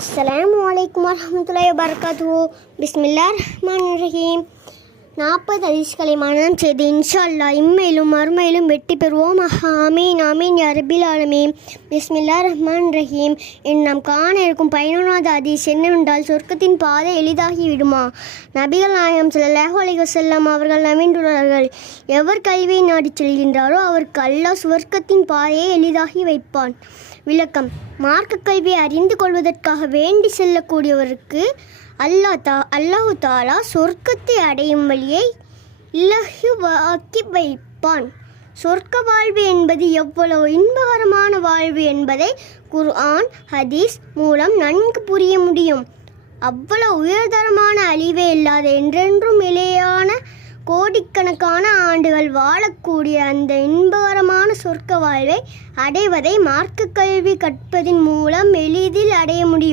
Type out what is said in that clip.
அஸ்ஸலாமு அலைக்கும் வரஹ்மத்துல்லாஹி வபரகாத்துஹு. பிஸ்மில்லாஹிர்ரஹ்மானிர்ரஹீம். 40 ஹதீஸ்களை மனனம் செய்து இன்ஷா அல்லாஹ் இம்மையிலும் மறுமையிலும் வெற்றி பெறுவோம். ஆமீன் ஆமீன் யா ரப்பில் ஆலமீன். பிஸ்மில்லாஹிர்ரஹ்மானிர்ரஹீம். நாம் காண இருக்கும் 11வது ஹதீஸ் என்னவென்றால், சொர்க்கத்தின் பாதை எளிதாகி விடுமா? நபிகள் நாயகம் ஸல்லல்லாஹு அலைஹி வஸல்லம் அவர்கள் நம்பியுள்ளார்கள், எவர் கல்வியை நாடி செல்கின்றாரோ அவருக்கு அல்லாஹ் சுவர்க்கத்தின் பாதையை எளிதாகி வைப்பான். விளக்கம்: மார்க்க கல்வியை அறிந்து கொள்வதற்காக வேண்டி செல்லக்கூடியவருக்கு அல்லாஹு தாலா சொர்க்கத்தை அடையும் வழியை இலகுவாக்கி வைப்பான். சொர்க்க வாழ்வு என்பது எவ்வளவு இன்பகரமான வாழ்வு என்பதை குர்ஆன் ஹதீஸ் மூலம் நன்கு புரிய முடியும். அவ்வளவு உயர்தரமான அழிவே இல்லாத என்றென்றும் நிலையான கோடிக்கணக்கான ஆண்டுகள் வாழக்கூடிய அந்த இன்பகரமான சொர்க்க வாழ்வை அடைவதை மார்க்க கல்வி கற்பதின் மூலம் எளிதில் அடைய முடியும்.